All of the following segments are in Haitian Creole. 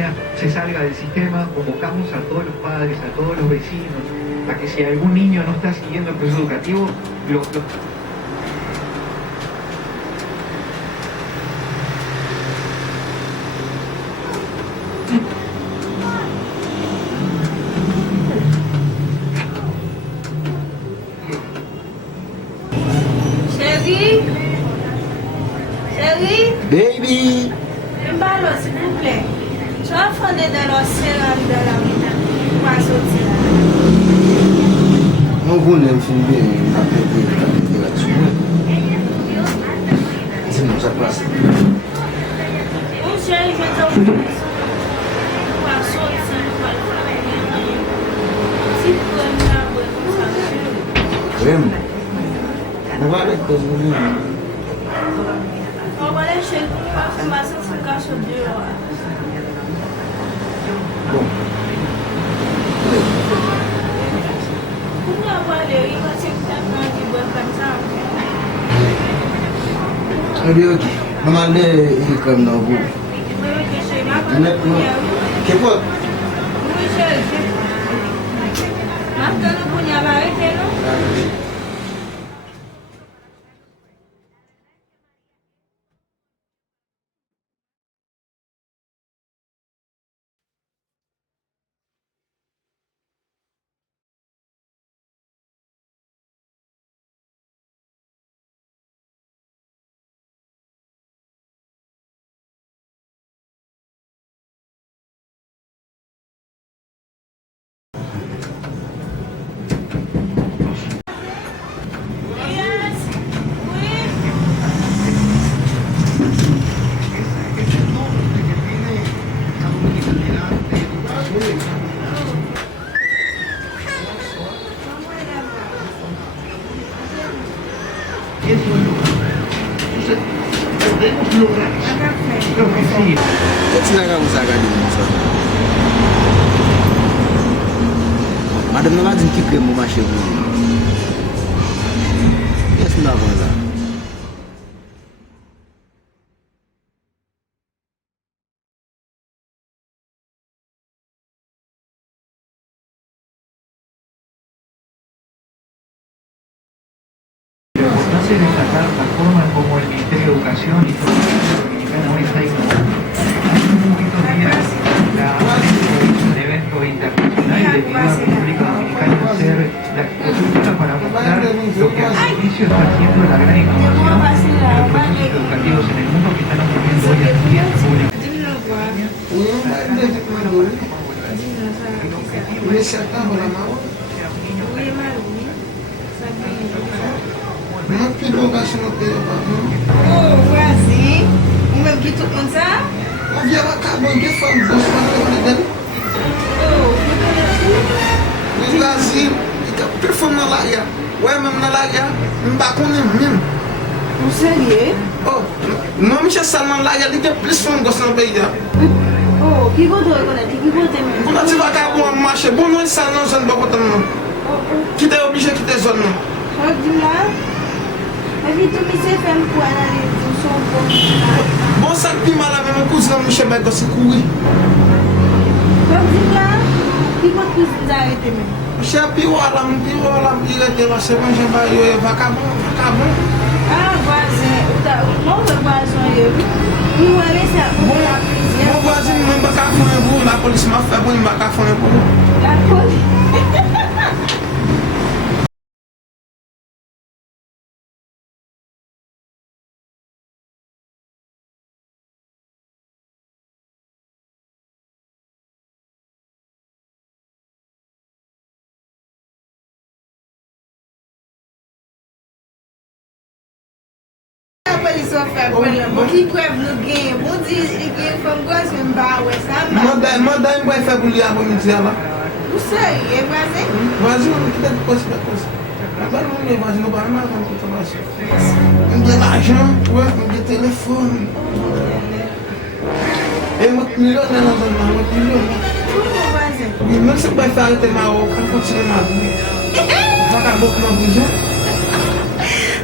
niña se salga del sistema, convocamos a todos los padres, a todos los vecinos, a que si algún niño no está siguiendo el proceso educativo, lo Chérie? Baby! Mbalo, s'il vous plaît. Tu vas fonder dans l'océan de la maison. Pour pas sortir. Mon voulait me filmer, m'appeler là-dessus. C'est bon, ça passe. Mon chéri, je t'en prie. Pour pas sortir, pour pas le faire. Si tu peux me la voir, ça me Oui, on va aller cause de on va aller chez nous, parce que ma soeur se cache au dehors. Bon. Pour avoir les rives, c'est peut-être du bois comme ça. Ok. Maman, elle est comme dans vous. Oui, chéri, ma femme. Qu'est-ce que Oui, chéri. Ma femme, vous n'avez pas arrêté, non? Qu'est-ce que vous avez dit? Madame, nous avons dit qu'il y a un marché. Qu'est-ce que nous avons là? hace destacar la forma como el Ministerio de Educación y todo el Dominicana hoy está innovando. Hace un poquito de días la UNESCO hizo un evento internacional y le pidió a la República Dominicana hacer la expositura para mostrar lo que al servicio está haciendo la gran innovación de los procesos educativos en el mundo que están ocurriendo hoy en día en República. Não pegou o gasto no pelo, Oh, foi assim? O meu que tu conta? o dia acabou de fome, você vai ver. No Brasil, fica perfume na laia. Ué, mesmo na laia, não dá com nenhum. Não seria? Oh, não me chama na laia, liga perfume, gosta de beija. Oh, que botou aí, quando que botou mesmo? Quando você vai acabar uma marcha, bom não é só não, já não vai botar não. Que tem objeto, que tem zona. Pode ir lá? Mas tu me sei faire quoi là, les sont bons. Bon, ça puis mal avec mon cousin, Michel Bago, c'est couru. Pode ir lá? Que pode precisar arrêter mesmo? Michel, puis voilà, il était là, c'est bon, j'ai pas eu, vacabon. Ah, voisin, mon voisin, nous allons ça, la prison. Mon voisin, même pas qu'à faire vous, la police m'a fait bon, il m'a qu'à faire vous. La police. Police fait bon qui preuve nous gagne bon dit il gagne femme gosse même pas ouais ça Madame, vai faire bolir a vomir lá. vous savez voisin Voisin, que tem coisa da coisa. Agora não me imagino o barman quando tu tomas. Um dia l'argent, ouais, um dia telefone. Et moi, millionnaire dans un an, millionnaire. pourquoi voisin Même si tu vas faire arrêter ma robe, on continue ma vie. Tu vas beaucoup dans le jeu.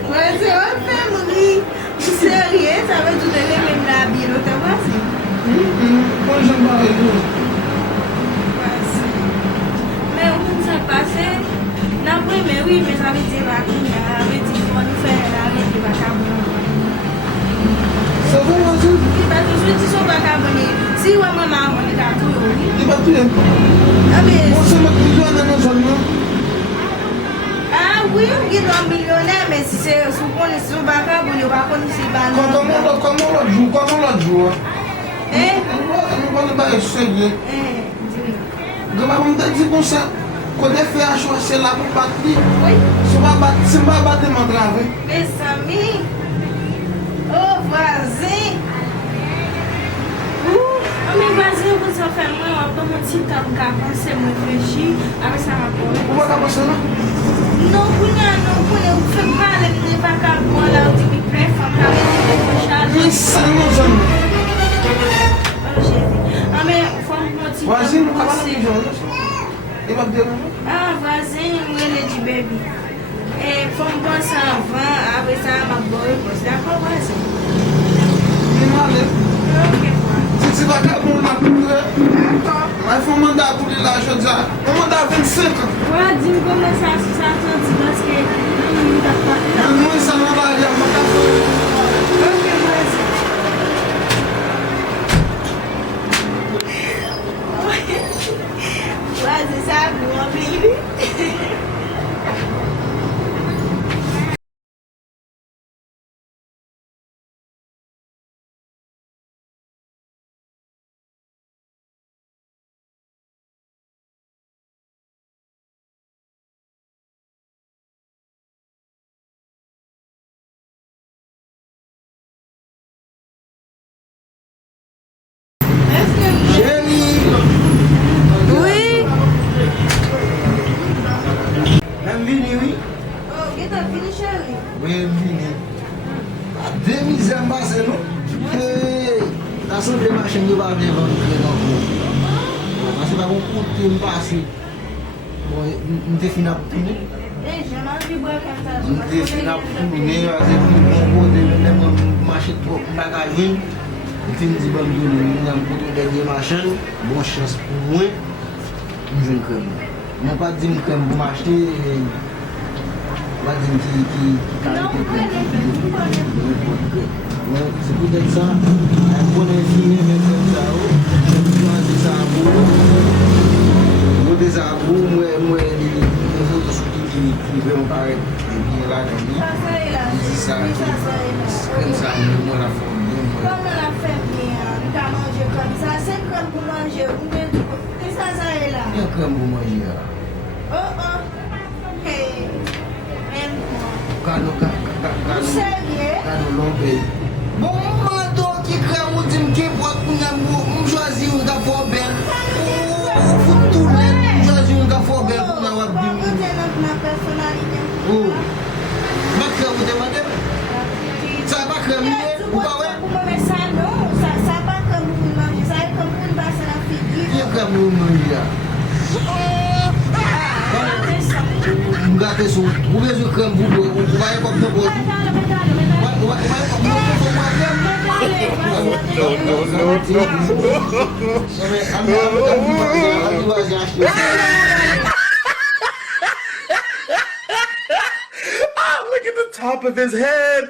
voisin on fait mourir sérieux ça veut tout donner même la vie l'autre voisin Kon jen ba e yo. Mais où ça passe? N'après, mais oui, mais ça veut dire là, ça veut dire qu'on fait l'arrêt du vacabon. Sa ve wazi? Il va tout de suite son vacabon. Si on m'a demandé à tout, oui. Di ba touye? Ah, mais. Mwen se mek milyon nan zon nan. Ah oui, on est un millionnaire, mais si c'est sous son vacabon, on va connaître pas. Koman lot jou? Eh? Mwen kon ba e sege. Dis-moi. Gama mwen te di kon sa, kode fe a chwase la pou bat li. Oui. Se mba bat de man drave. Mes amis. Oh, voisin. Mes voisins, vous en faites moi, on peut mon petit temps qu'à penser, moi réfléchir, avec ça rapport. Ou wak a pase la? Non, vous faites pas les vagabonds là, vous dites que préfère, Mwen san nan zon nan. Ah, mais faut mon petit Wazi nou temps kaba la penser. milyon. E wak de nan? Ah, voisin, moi, le dit baby. Et faut me penser avant, avec ça, ma boy, d'accord, voisin? Mwen ale. Ok, moi. Si baka moun la pou tre, mwen fò manda pou li la jodja. Mwen manda 25 an. Voilà, dis-moi comment ça senti parce que nous n'avons pas. Mwen sa nan la ya, mwen ka fò. Ok, vas-y. Vas-y, ça, mon baby. Oui. Mwen vini, oui? Oh, get up, finish early. Mwen vini. A 2000 mbase nou. La son de machen yo ba vle van kre nan kou. Mase ba kon koute mbase. Mte fin ap pou. Eh, j'ai mangé boire comme ça. Mte fin ap pou. Ne ase pou mwen kote mwen mwen mache trok bagajin. Mte mdi ban mwen mwen am kote denye machen. Bon chans pou mwen. Mwen jen krem. Mwen pa di mwen krem pou m'achete. Mwen di mwen ki kalite krem. Se pou det sa, an konen fini men krem sa ou. Mwen di sa abou. Mwen di sa abou mwen li foto souti ki vreman parek. Mwen la nan li. Di sa krem sa mwen la fon. Comme on a fait bien, on a mangé comme ça, c'est comme pour manger. Qu'est-ce que ça est là? Yon krem pou manje ya. Oh oh. Hey. Même moi. Kano Sérieux? lompe. Bon, mwen do ki krem ou di mke pot pou nyam mwen chwazi yon ka fò bel. Ou fout tout let, mwen chwazi yon ka fò bel pou nan wap di mwen. Vous êtes ma personnalité. Ou, bak krem ou te madem? Sa bak krem liye, ou pa we? Pour me ça non, ça pas comme pour manger, ça est comme pour une basse à la figure. Yon krem ou manje ya. Mwen gate sou, ou bezou krem pou ou baye kop nou pot. Ou baye kop nou pot pou krem. Look at the top of his head.